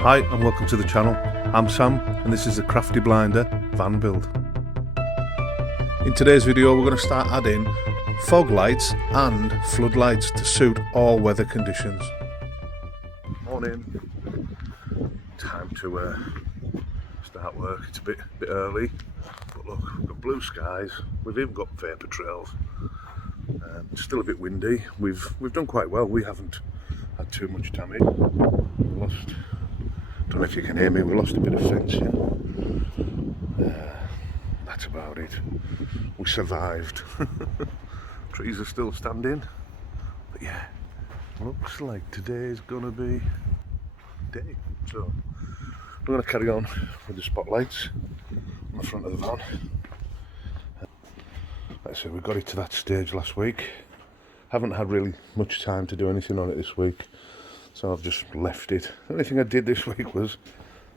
Hi and welcome to the channel. I'm Sam and this is the Crafty Blinder van build. In today's video we're going to start adding fog lights and floodlights to suit all weather conditions. Morning. Time to start work. It's a bit early, but look, we've got blue skies. We've even got vapor trails. It's still a bit windy. We've done quite well. We haven't had too much damage. We lost. Don't know if you can hear me. We lost a bit of fencing. That's about it. We survived. Trees are still standing, but yeah, looks like today's gonna be day. So we're gonna carry on with the spotlights on the front of the van. Like I said, we got it to that stage last week. Haven't had really much time to do anything on it this week, so I've just left it. The only thing I did this week was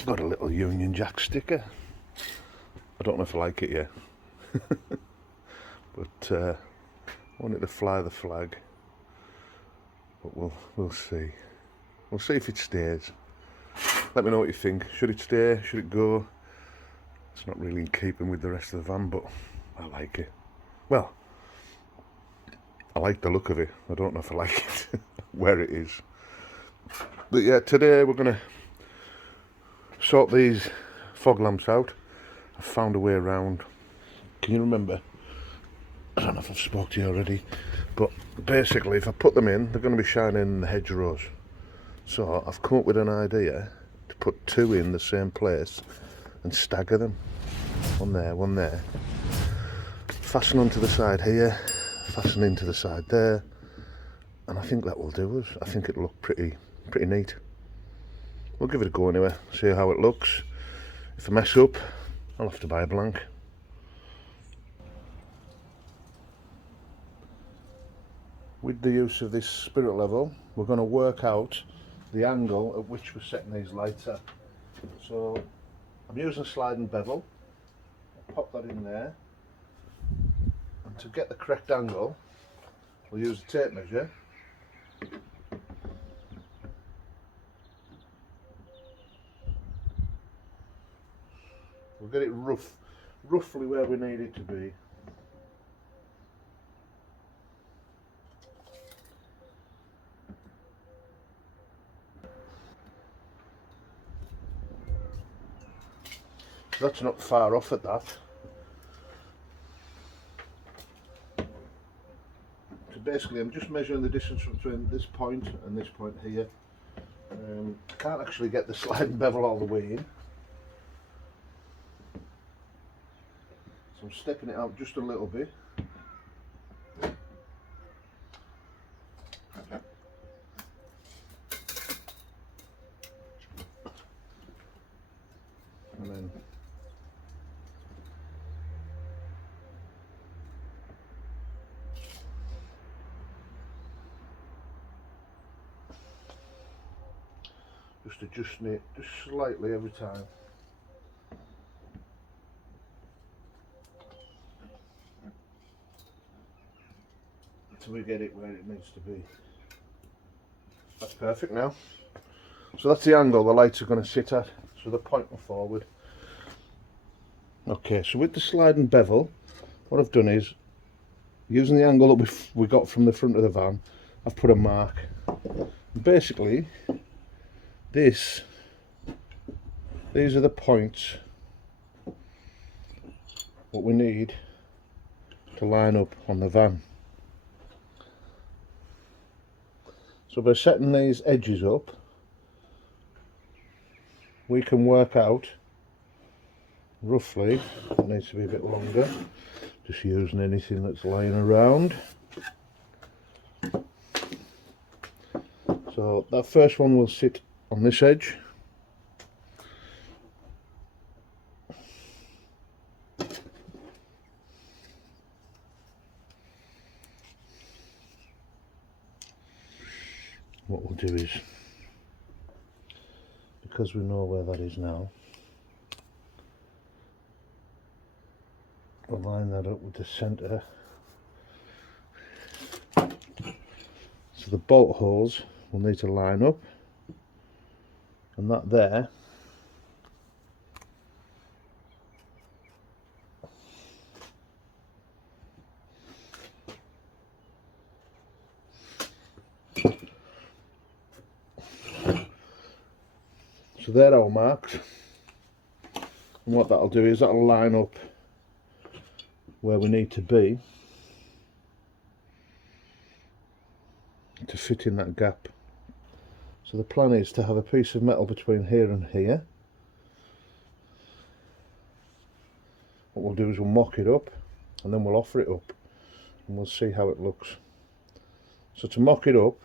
I got a little Union Jack sticker. I don't know if I like it yet, but I wanted to fly the flag. But we'll see. We'll see if it stays. Let me know what you think. Should it stay? Should it go? It's not really in keeping with the rest of the van, but I like it. Well, I like the look of it. I don't know if I like it where it is. But yeah, today we're going to sort these fog lamps out. I've found a way around. Can you remember? I don't know if I've spoke to you already, but basically if I put them in, they're going to be shining in the hedgerows. So I've come up with an idea to put two in the same place and stagger them. One there. Fasten onto the side here, fasten into the side there, and I think that will do us. I think it'll look pretty neat. We'll give it a go anyway, see how it looks. If I mess up, I'll have to buy a blank. With the use of this spirit level, we're going to work out the angle at which we're setting these lights at. So I'm using a sliding bevel. I'll pop that in there. And to get the correct angle, we'll use a tape measure. We'll get it roughly where we need it to be. So that's not far off at that. So basically I'm just measuring the distance between this point and this point here. I can't actually get the sliding bevel all the way in. So I'm stepping it out just a little bit. And then just adjusting it just slightly every time. Until we get it where it needs to be. That's perfect now. So that's the angle the lights are going to sit at, so they're pointing forward. Okay, so with the sliding bevel, what I've done is, using the angle that we got from the front of the van, I've put a mark. And basically, these are the points what we need to line up on the van. So by setting these edges up, we can work out roughly, it needs to be a bit longer, just using anything that's lying around. So that first one will sit on this edge. What we'll do is, because we know where that is now, we'll line that up with the centre. So the bolt holes will need to line up and that there so they're our marks, and what that'll do is that'll line up where we need to be to fit in that gap. So the plan is to have a piece of metal between here and here. What we'll do is we'll mock it up and then we'll offer it up and we'll see how it looks. So to mock it up,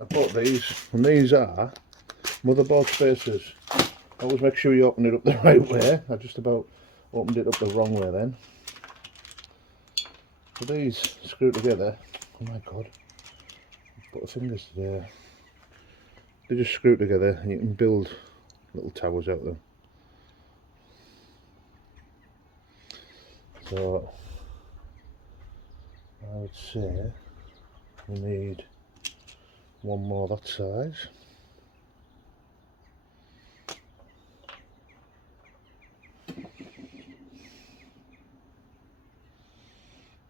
I bought these, and these are motherboard spacers. Always make sure you open it up the right way. I just about opened it up the wrong way then. So these screw together. Oh my god, put the fingers there. They just screw together and you can build little towers out of them. So I would say we need one more that size.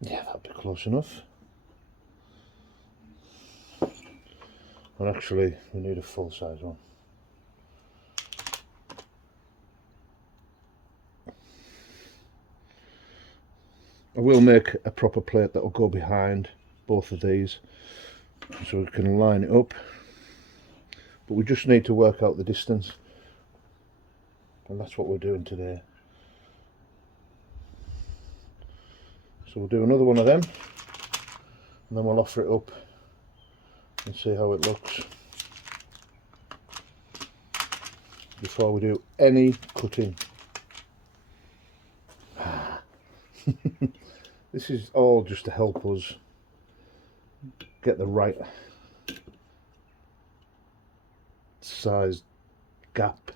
Yeah, that'd be close enough. And actually we need a full size one. I will make a proper plate that will go behind both of these so we can line it up, but we just need to work out the distance, and that's what we're doing today. So we'll do another one of them and then we'll offer it up and see how it looks before we do any cutting. This is all just to help us get the right size gap.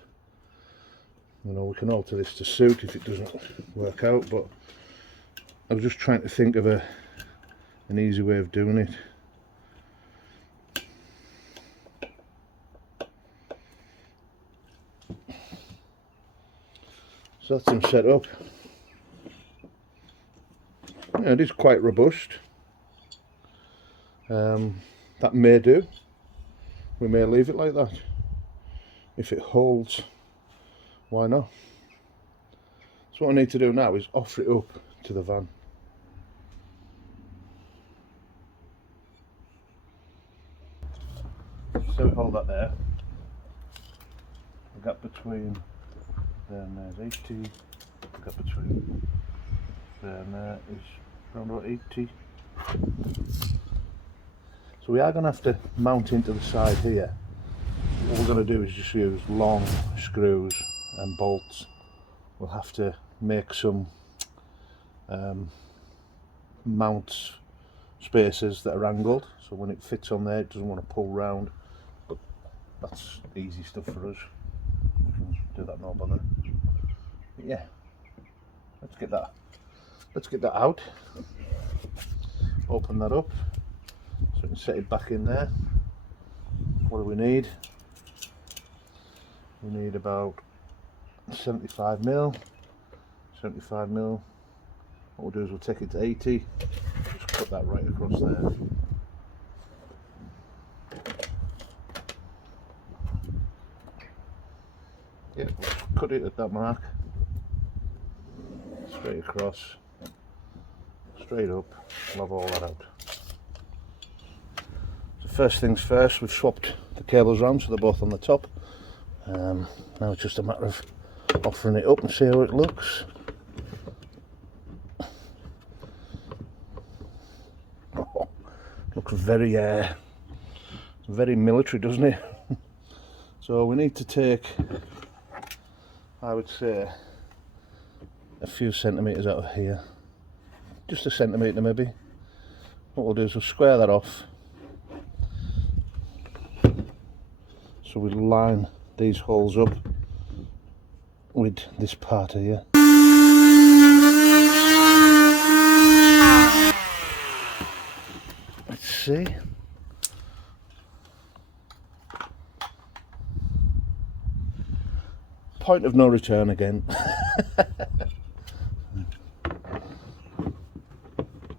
You know, we can alter this to suit if it doesn't work out, but I was just trying to think of an easy way of doing it. So that's them set up. Yeah, it is quite robust. That may do. We may leave it like that. If it holds, why not? So what I need to do now is offer it up to the van. So we hold that there. The gap between there and there is 80. The gap between there and there is around about 80. So we are going to have to mount into the side here. What we're going to do is just use long screws and bolts. We'll have to make some mount spacers that are angled, so when it fits on there it doesn't want to pull round, but that's easy stuff for us. We can do that, no bother. But yeah, let's get that out, open that up so we can set it back in there. What do we need? We need about 75 mil. What we'll do is we'll take it to 80, just cut that right across there. Yeah, we'll cut it at that mark, straight across, straight up, we'll have all that out. So first things first, we've swapped the cables around so they're both on the top. Now it's just a matter of offering it up and see how it looks. Oh, looks very military, doesn't it? So we need to take, I would say, a few centimetres out of here, just a centimetre maybe. What we'll do is we'll square that off, so we'll line these holes up with this part here. Let's see. point of no return again.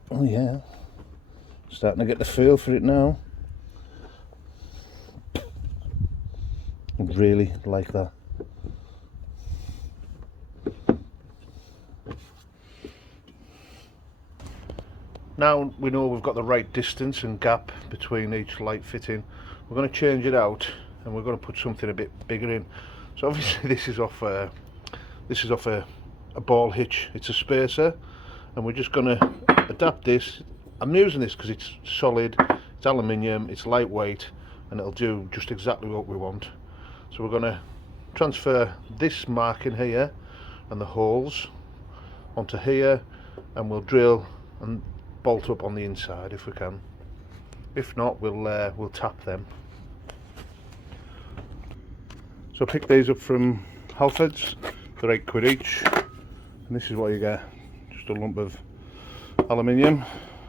Oh yeah, starting to get the feel for it now. I really like that. Now we know we've got the right distance and gap between each light fitting, we're going to change it out and we're going to put something a bit bigger in. So obviously this is off a ball hitch. It's a spacer, and we're just going to adapt this. I'm using this because it's solid, it's aluminium, it's lightweight, and it'll do just exactly what we want. So we're going to transfer this marking here and the holes onto here, and we'll drill and bolt up on the inside if we can. If not, we'll tap them. So I picked these up from Halfords. They're £8 each, and this is what you get, just a lump of aluminium,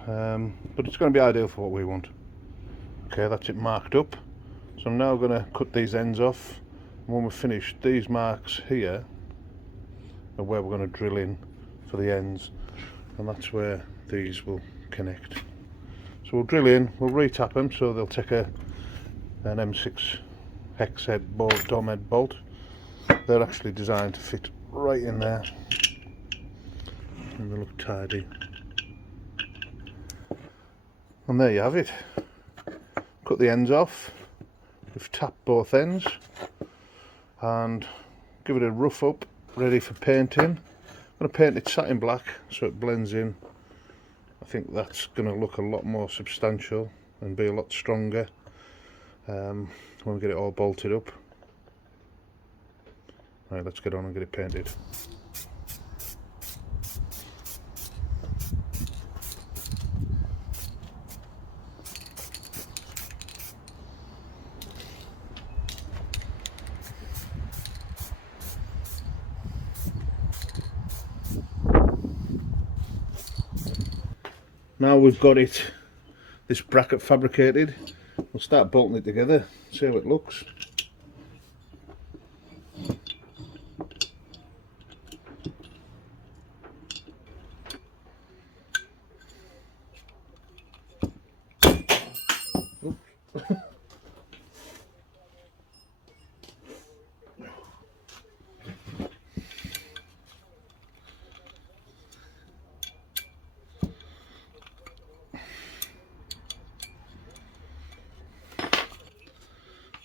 but it's going to be ideal for what we want. Okay, that's it marked up. So I'm now going to cut these ends off, and when we're finished, these marks here are where we're going to drill in for the ends, and that's where these will connect. So we'll drill in, we'll re-tap them so they'll take an M6 hex head bolt, dome head bolt. They're actually designed to fit right in there, and they look tidy. And there you have it. Cut the ends off. We've tapped both ends and give it a rough up, ready for painting. I'm going to paint it satin black so it blends in. I think that's going to look a lot more substantial and be a lot stronger when we get it all bolted up. Right, let's get on and get it painted. Now we've got this bracket fabricated, we'll start bolting it together, see how it looks.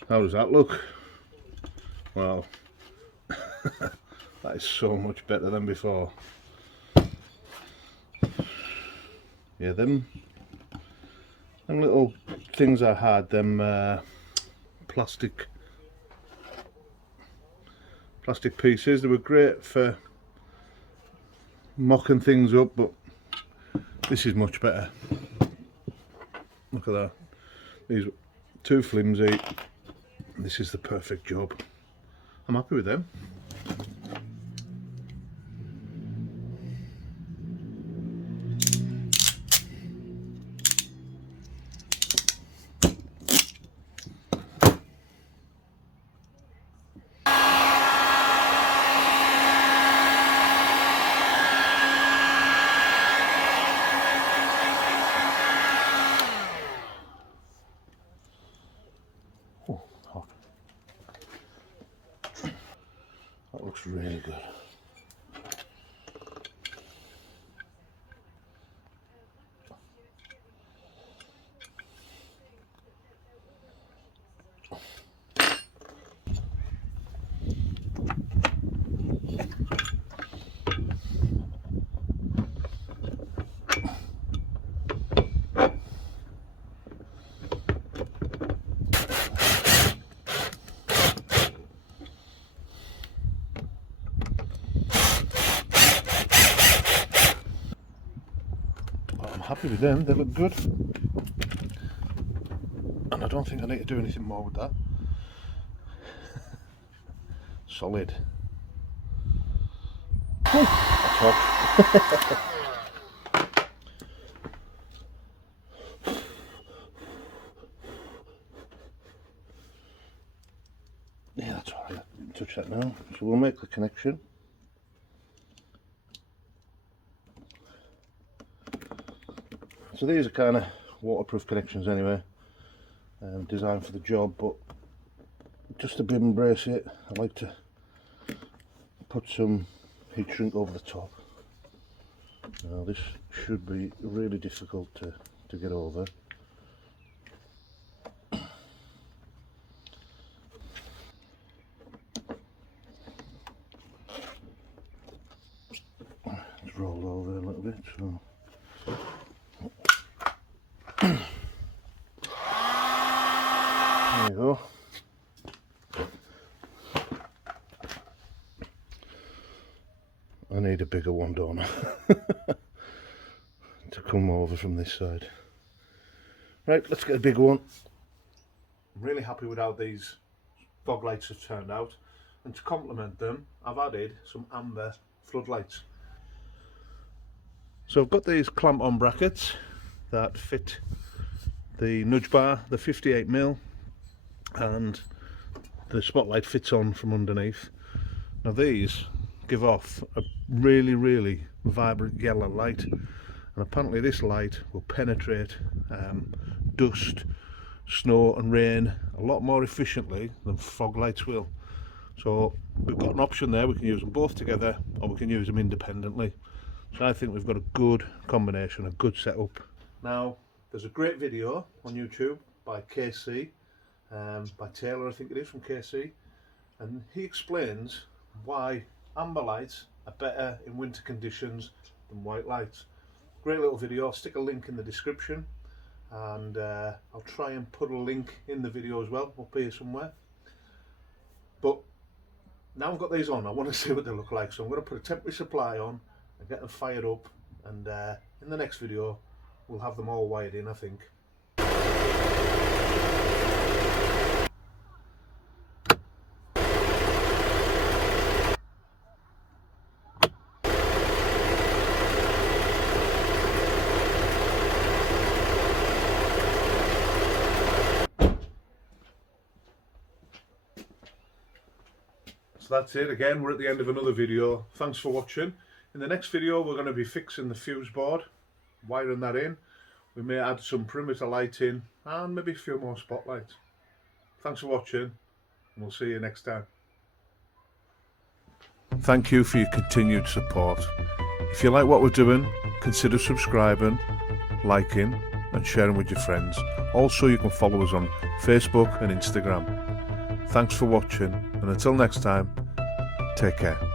How does that look? Wow, that is so much better than before. Yeah, them little things I had, them plastic pieces, they were great for mocking things up, but this is much better. Look at that. These were too flimsy. This is the perfect job. I'm happy with them. That looks really good. Happy with them, they look good, and I don't think I need to do anything more with that. Solid. Ooh, that's hot. Yeah, that's alright. touch that now. So we'll make the connection. So these are kind of waterproof connections anyway, designed for the job, but just to bim brace it, I like to put some heat shrink over the top. Now this should be really difficult to get over. It's rolled over a little bit, so there you go. I need a bigger one, don't I? To come over from this side. Right, let's get a bigger one. I'm really happy with how these fog lights have turned out, and to complement them I've added some amber floodlights. So I've got these clamp on brackets that fit the nudge bar, the 58mm, and the spotlight fits on from underneath. Now these give off a really vibrant yellow light, and apparently this light will penetrate dust, snow and rain a lot more efficiently than fog lights will. So we've got an option there. We can use them both together or we can use them independently. So I think we've got a good combination, a good setup. Now there's a great video on YouTube by KC, by Taylor I think it is, from KC, and he explains why amber lights are better in winter conditions than white lights. Great little video. I'll stick a link in the description, and I'll try and put a link in the video as well up here somewhere. But now I've got these on, I want to see what they look like, so I'm going to put a temporary supply on and get them fired up, and in the next video we'll have them all wired in, I think. So that's it. Again, we're at the end of another video. Thanks for watching. In the next video we're going to be fixing the fuse board, wiring that in. We may add some perimeter lighting and maybe a few more spotlights. Thanks for watching, and we'll see you next time. Thank you for your continued support. If you like what we're doing, consider subscribing, liking and sharing with your friends. Also, you can follow us on Facebook and Instagram. Thanks for watching, and until next time, take care.